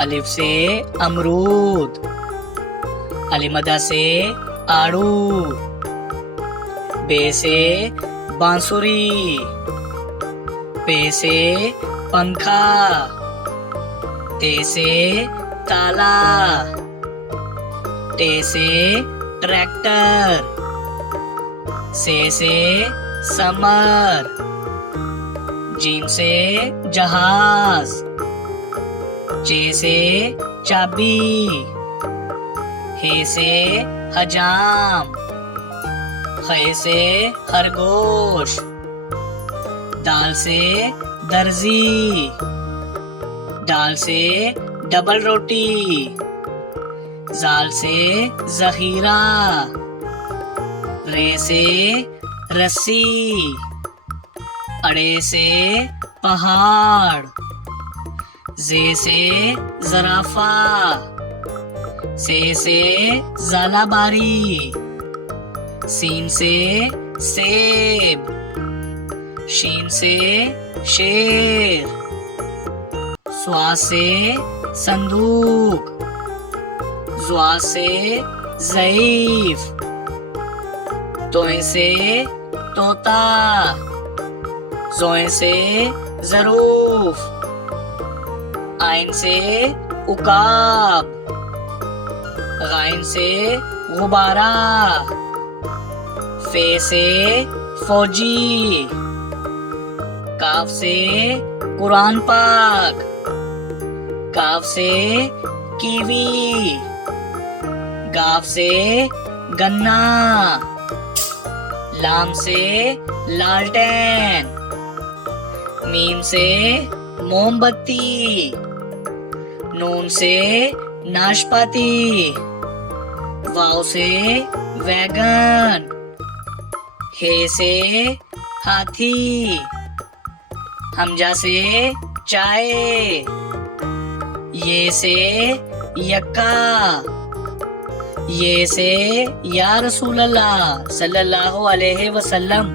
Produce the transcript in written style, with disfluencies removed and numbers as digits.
अलिफ से अमरूद, अलिमदा से आड़ू, बे से बांसुरी, पे से पंखा, ते से ताला, टे से ट्रैक्टर, से समर, जीम से जहाज, चे से चाबी, हे से हजाम, खे से खरगोश, दाल से दर्जी, दाल से डबल रोटी, जाल से जहीरा, रे से रस्सी, अड़े से पहाड़, जे से जराफा, से जालाबारी, सीन से सेब, शीन से शेर, स्वा से संदूक, ज़्वा से ज़ईफ, तोए से तोता, ज़ोए से ज़रूफ, आइन से उकाब, गाइन से गुबारा, फे से फौजी, काफ से कुरान पाक, काफ से कीवी, गाफ से गन्ना, लाम से लालटेन, मीम से मोमबत्ती, नून से नाशपाती, वाव से वैगन, हे से हाथी, हमजा से चाय, ये से यक्का, ये से या रसूल अल्लाह सल्लल्लाहु अलैहि वसल्लम।